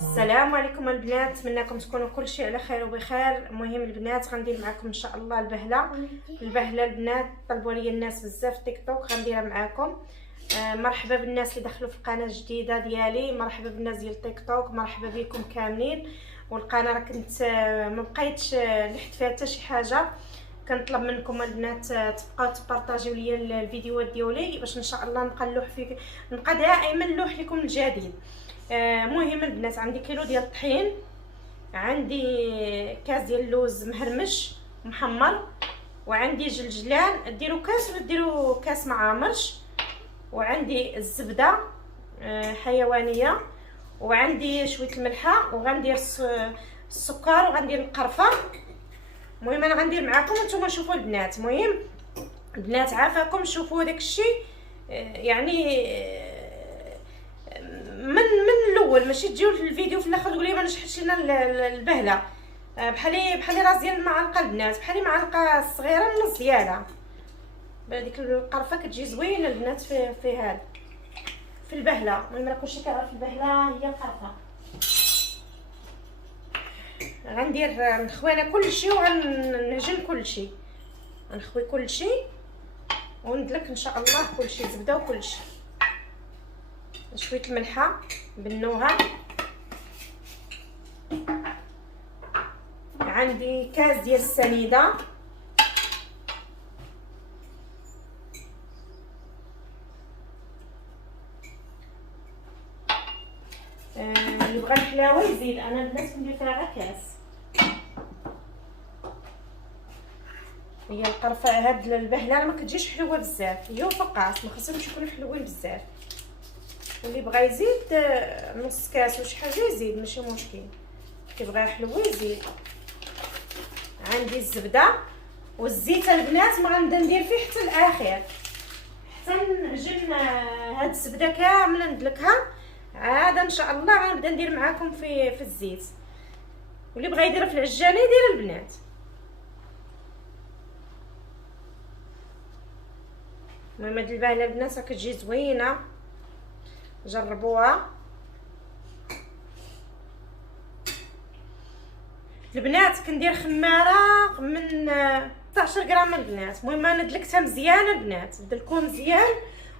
السلام عليكم البنات، نتمنىكم تكونوا كلشي على خير وبخير. المهم البنات غندير معكم ان شاء الله البهله البنات طلبوا لي الناس بزاف في تيك توك، غنديرها معكم. مرحبا بالناس اللي دخلوا في القناه الجديده ديالي، مرحبا بالناس ديال تيك توك، مرحبا بكم كاملين. والقناه راه كنت ما بقيتش لحت فيها حتى شي حاجه، كنطلب منكم البنات تبقاو تبارطاجيو لي الفيديوهات ديالي باش ان شاء الله نبقى دائما نلوح لكم الجديد. مهم البنات عندي كيلو ديال الطحين، عندي كاس ديال اللوز مهرمش محمر، وعندي جلجلان ديروا كاس ولا ديروا كاس معامرش، وعندي الزبده حيوانيه، وعندي شويه الملحه، وغندير السكر، وغندير القرفه. المهم انا غندير معكم وانتم شوفوا البنات. المهم البنات عافاكم شوفوا داك الشيء، يعني من الاول، ماشي تجيو الفيديو في الاخر تقولوا لي ما نجحتش لنا البهله. بحالي راس ديال المعلقه البنات، بحالي معلقه صغيره النص ديالها. ديك القرفه كتجي زوينه البنات في هذا في البهله. المهم راه كلشي كيعرف البهله هي القرفه. غندير نخوي انا كلشي وغنعجن كلشي، غنخوي كلشي وندلك ان شاء الله كلشي، زبده وكلشي، شويه الملحه بالنوها. عندي كاس ديال السنيده، اللي بغى الحلاوه يزيد، انا البنات كندير فيها غير كاس. هي القرفه هاد البهله ما كتجيش حلوه بزاف، هي وفقاس ما خصهمش يكونوا حلوين بزاف. واللي بغى يزيد نص كاس وشي حاجه يزيد، ماشي مشكل، كيبغيها حلوه يزيد. عندي الزبده والزيت البنات ما غنبدا ندير فيه حتى الاخير، حتى نعجن هاد الزبده كامله ندلكها، عاد ان شاء الله غنبدا ندير معاكم في الزيت. واللي بغى يديرها في العجانه يدير البنات. المهم هاد البهله البنات راه كتجي زوينه، جربوها البنات. كندير خماره من 16 غرام البنات. المهم انا دلكتها مزيان البنات، دلكوها مزيان.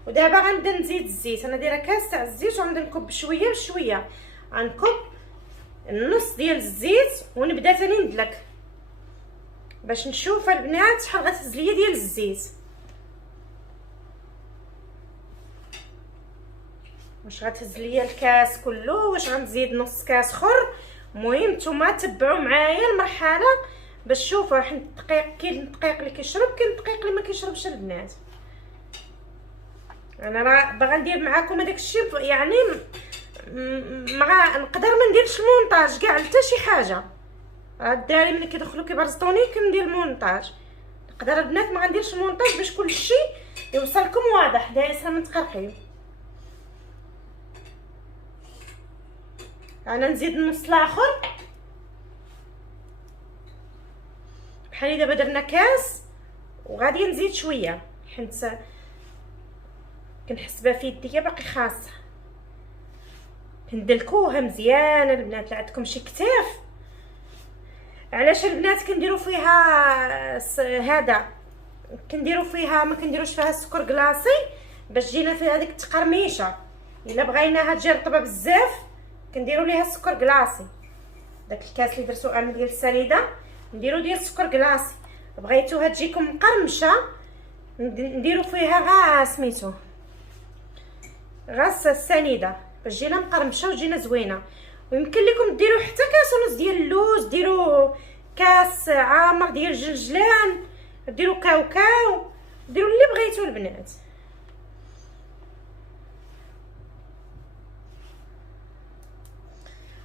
ودابا غنبدا نزيد الزيت، انا دايره كاس تاع الزيت وغنبدا نكب شويه بشويه، غنكب النص ديال الزيت ونبدا ثاني ندلك باش نشوف البنات شحال غتهز ليا ديال الزيت، واش غتهز ليا الكاس كله، واش غنزيد نص كاس اخر. المهم نتوما تبعوا معايا المرحله باش تشوفوا. حيت الدقيق كاين الدقيق اللي كيشرب، كاين الدقيق اللي ما كيشربش البنات. انا راه باغا ندير معاكم هذاك الشيء، يعني ما نقدر ما نديرش المونتاج كاع حتى شي حاجه. راه الدراري ملي كيدخلوا كيبرزطوني كندير المونتاج، نقدر البنات ما غنديرش المونتاج باش كل شيء يوصلكم واضح دايسه متقرقين. انا نزيد النص الاخر. بحال دابا درنا كاس وغادي نزيد شويه، حيت كنحس بها في يديا باقي خاصه. كندلكوها مزيان البنات. لا عندكم شي كتاف، علاش البنات كنديروا فيها هذا، كنديروا فيها ما كنديروش فيها السكر كلاصي باش تجينا فيها هذيك التقرميشه. الا بغيناها تجي رطبه بزاف كنديروا ليها السكر كلاصي. داك الكاس اللي درتو انا ديال السنيده نديروا ديال السكر كلاصي. بغيتوها تجيكم مقرمشه نديروا فيها غا سميتو غاس السنيده باش تجينا مقرمشه وتجينا زوينه. ويمكن لكم ديروا حتى كاس ونص ديال اللوز، ديروا كاس عامر ديال الجلجلان، ديروا كاوكاو، ديروا اللي بغيتو البنات.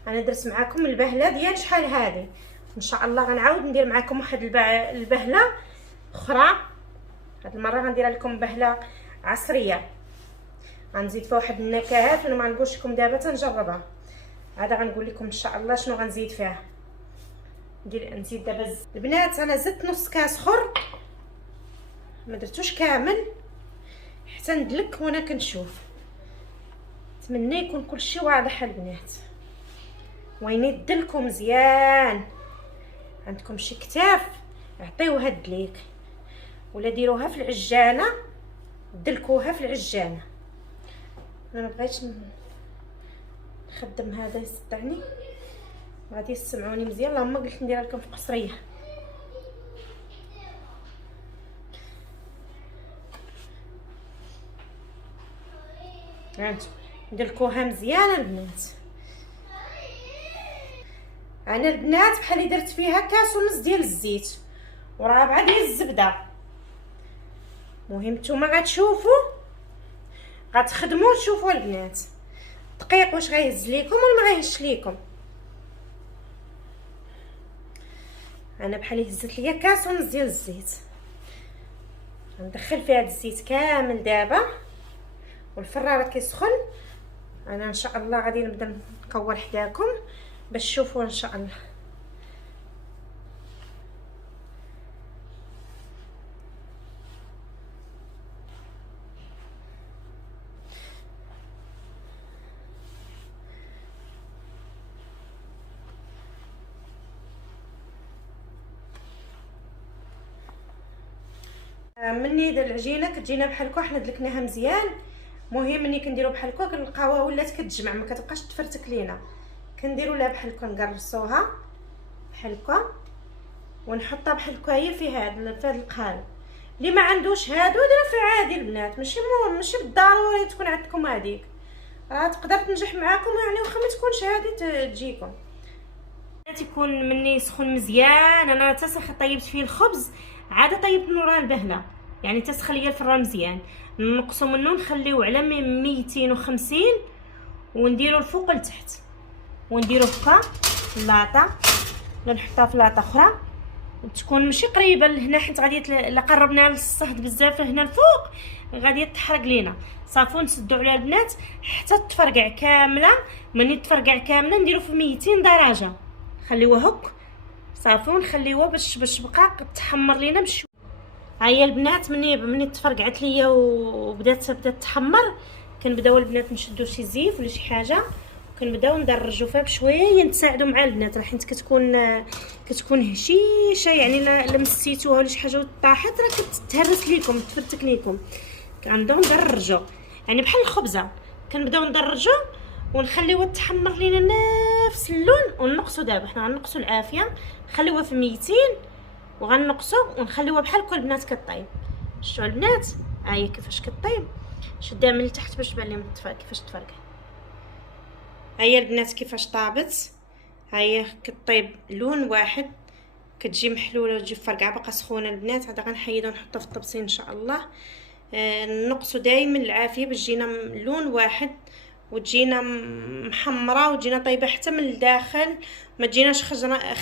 انا درت معكم البهله ديال شحال هذه، ان شاء الله غنعاود ندير معكم واحد البهله اخرى. هاد المره غندير لكم بهله عصريه، غنزيد فيها واحد النكهات وانا ما غنقولش لكم دابا تنجربها، عاد غنقول لكم ان شاء الله شنو غنزيد فيها. نزيد دابا البنات. انا زدت نص كاس اخر، ما درتوش كامل حتى ندلك وانا كنشوف. نتمنى يكون كلشي واضح البنات. وين يدلكم مزيان. عندكم شي كتاف عطيوها الدليك ولا ديروها في العجانه، دلكوها في العجانه. انا مبغيتش نخدم هذا يصدعني، غادي تسمعوني مزيان. اللهم قلت نديرها لكم في قصريه. هانتو دلكوها مزيان البنات. انا البنات بحال اللي درت فيها كاس ونص ديال الزيت ورابعه ديال الزبده. مهم نتوما غتشوفوا غتخدموا تشوفوا البنات دقيق واش غيهز ليكم ولا ما غيهزش ليكم. انا بحال هزت ليا كاس ونص ديال الزيت. غندخل فيها الزيت كامل دابا والفران كيسخن. انا ان شاء الله غادي نبدا نكور حداكم باش تشوفوا ان شاء الله. مني ديال العجينه كتجينا بحال هكا حنا دلكناها مزيان. مهم ملي كنديرو بحال هكا كنلقاوها ولات كتجمع ما كتبقاش تفرتك لينا. كنديرو لها بحال هكا نقرصوها بحال هكا ونحطها بحال هكا هي في هذا القالب. اللي ما عندوش هادو ديرها في عادي البنات، ماشي بالضروري تكون عندكم هذيك، راه تقدر تنجح معاكم يعني واخا ما تكونش هذه تجيكم. تيكون مني يسخن مزيان. انا حتى طيبت فيه الخبز عاد طيبت من ورا البهله، يعني تسخن ليا الفران مزيان. نقصوا منه نخليوه على 250 ونديرو الفوق لتحت ونديرو هكا لاطه ولا نحطها في لاطه اخرى تكون ماشي قريبه لهنا، حيت غادي الا قربنا للصهد بزاف هنا الفوق غادي تحرق لينا. صافي نسدو عليها البنات حتى تفرقع كامله. ملي تفرقع كامله نديرو في 200 درجه خليوها هك صافي ونخليوها باش بقى تحمر لينا بشويه. ها هي البنات مني تفرقعت ليا وبدات تحمر كنبداو البنات نشدو شي زيف ولا شي حاجه كنبداو ندرجو فيها بشويه نتساعدوا مع البنات، راه حيت كتكون هشيشه يعني الا مسيتوها ولا شي حاجه وطاحت راه كتهرس ليكم تفرتك ليكم. كنبداو ندرجو يعني بحال الخبزه كنبداو ندرجو ونخليوها تحمر لينا نفس اللون. ونقصوا دابا حنا غنقصوا العافيه نخليوها في 200 وغنقصوا ونخليوها بحال كل البنات كطيب. شفتوا البنات ها هي كيفاش كطيب. شدها من التحت باش تبان لهم كيفاش تفرقع. ها هي البنات كيفاش طابت. ها هي كطيب لون واحد كتجي محلوله وتجي فرقعه باقا سخونه البنات. عاد غنحيدها ونحطها في الطبسين ان شاء الله. نقصوا دائما العافيه باش تجينا لون واحد وتجينا محمره وتجينا طيبه حتى من الداخل، ما تجيناش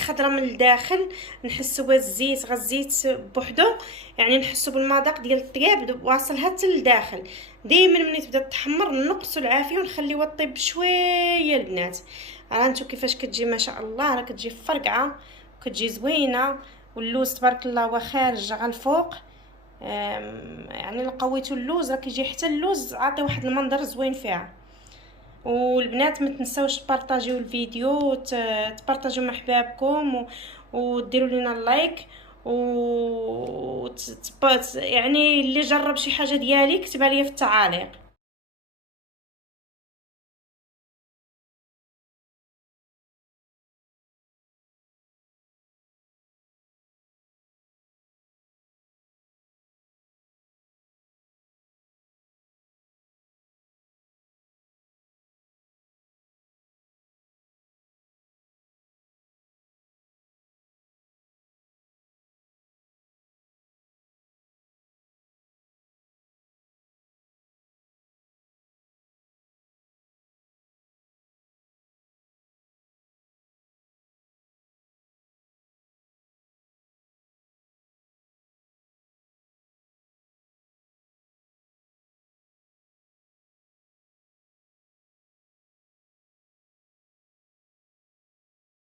خضره من الداخل. نحسوا بالزيت الزيت بوحدو يعني نحسوا بالمذاق ديال الطياب واصل حتى للداخل. دائما ملي تبدا تحمر نقصوا العافيه ونخليوها طيب بشويه البنات. راه انتو كيفاش كتجي ما شاء الله، راه كتجي فرقعه وكتجي زوينه واللوز تبارك الله هو خارج على الفوق. يعني لقويتو اللوز راه كيجي حتى اللوز عاطي واحد المنظر زوين فيها. والبنات ما تنساوش تبارطاجيو الفيديو تبارطاجيو مع حبابكم وديروا لنا اللايك يعني اللي جرب شي حاجه ديالي كتبها لي في التعاليق.